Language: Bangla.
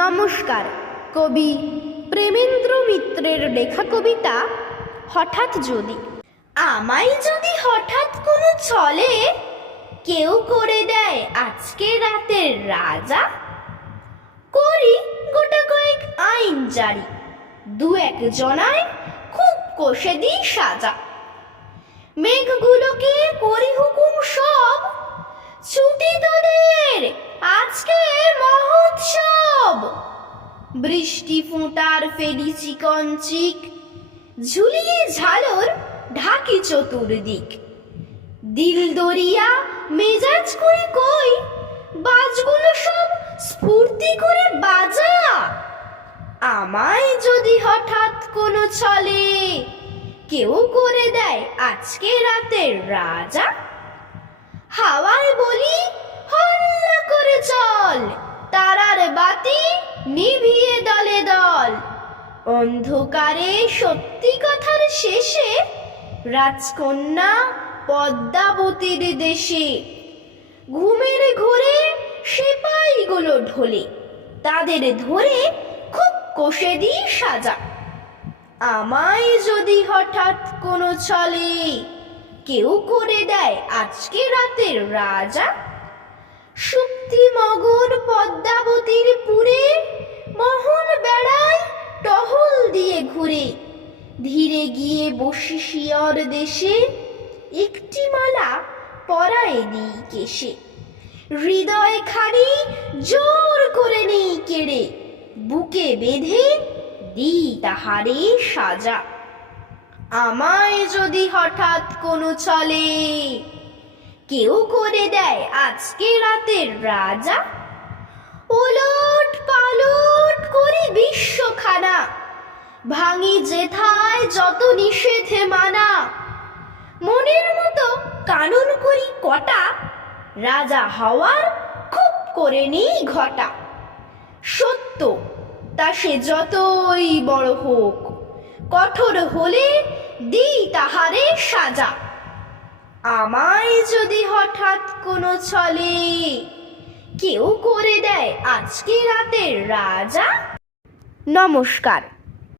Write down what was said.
নমস্কার। কবি প্রেমেন্দ্র মিত্রের লেখা কবিতা হঠাৎ যদি। আমায় যদি হঠাৎ কোনো চলে কেউ করে দেয় আজকে রাতের রাজা? করি গোটা কয়েক আইন জারি, দু এক জনায় খুব কষে দিই সাজা। মেঘগুলোকে করি বৃষ্টি ফোঁটার ফেলি চিকন চিক, ঝুলিয়ে ঝালর ঢাকি চতুর্দিক। দিল দরিয়া মেজাজ করে কই, বাজগুলো সব স্ফূর্তি করে বাজা। আমায় যদি হঠাৎ কোনো চলে কেউ করে দেয় আজকে রাতের রাজা? হাওয়ায় বলি, হল্লা করে চল, তারার বাতি নিভিয়ে দলে দল। অন্ধকারে সত্যি কথার শেষে রাজকন্যা পদ্মাবতীর দেশে। ঘুমের ঘোরে সেপাইগুলো ঢোলে, তাদের ধরে খুব কষে দিই সাজা। আমায় যদি হঠাৎ কোনো চলে কেউ করে দেয় আজকে রাতের রাজা? শুক্তি মগন পদ্মাবতীর পুরে ঘুরে। ধীরে গিয়ে বসি শিয়র দেশে। একটি মালা পরায় দিই কেশে। হৃদয় খানি জোর করে নেই কেড়ে। বুকে বেঁধে দিই তাহারে সাজা। আমায় যদি হঠাৎ কোনো চলে, কেউ করে দেয় আজকে রাতের রাজা। ওলট পালট করি বিশ্বখানা ভাঙি যেথায় যত নিষেধে মানা। মনের মতো কানুন করি কটা, রাজা হওয়ার খুব করে নেই ঘটা। সত্য, তা সে যতই বড় হোক, কঠোর হলে দিই তাহারে সাজা। আমায় যদি হঠাৎ কোনো চলে কেউ করে দেয় আজকে রাতের রাজা? নমস্কার।